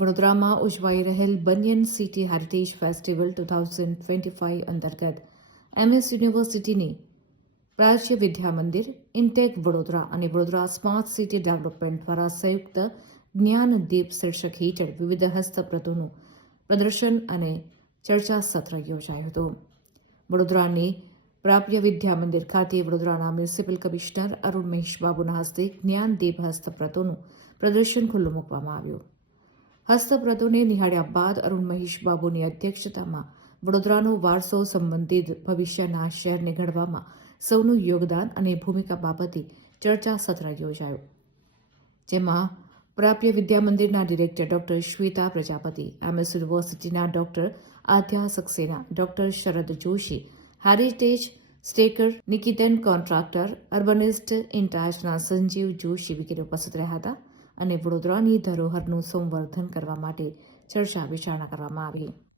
વડોદરામાં ઉજવાઈ રહેલ banyan city heritage festival two thousand twenty five અંતર્ગત એમએસ યુનિવર્સિટીની પ્રાચ્ય વિદ્યા મંદિર, ઇન્ટેક વડોદરા અને વડોદરા સ્માર્ટ સિટી ડેવલપમેન્ટ દ્વારા સંયુક્ત જ્ઞાન દીપ શીર્ષક હેઠળ વિવિધ હસ્તપ્રતોનું પ્રદર્શન અને ચર્ચા સત્ર યોજાયું હતું. વડોદરાની પ્રાપ્ય વિદ્યા મંદિર ખાતે વડોદરાના મ્યુનિસિપલ કમિશનર અરુણ મહેશ બાબુના હસ્તે જ્ઞાનદીપ હસ્તપ્રતોનું પ્રદર્શન ખુલ્લું મૂકવામાં આવ્યું. હસ્તપ્રતોને નિહાળ્યા બાદ અરુણ મહેશ બાબુની અધ્યક્ષતામાં વડોદરાનો વારસો સંબંધિત ભવિષ્યના શહેરને ઘડવામાં સૌનું યોગદાન અને ભૂમિકા બાબતે ચર્ચા સત્ર યોજાયું. જેમાં પ્રાપ્ય વિદ્યા મંદિરના director doctor Shweta Prajapati MS યુનિવર્સિટીના doctor Aadhya Saxena, doctor Sharad Joshi heritage સ્ટેકર નિકિતન contractor, urbanist ઇન્ટાચના સંજીવ જોશી વગેરે ઉપસ્થિત રહ્યા હતા. અને વડોદરાની ધરોહરનું સંવર્ધન કરવા માટે ચર્ચા વિચારણા કરવામાં આવી.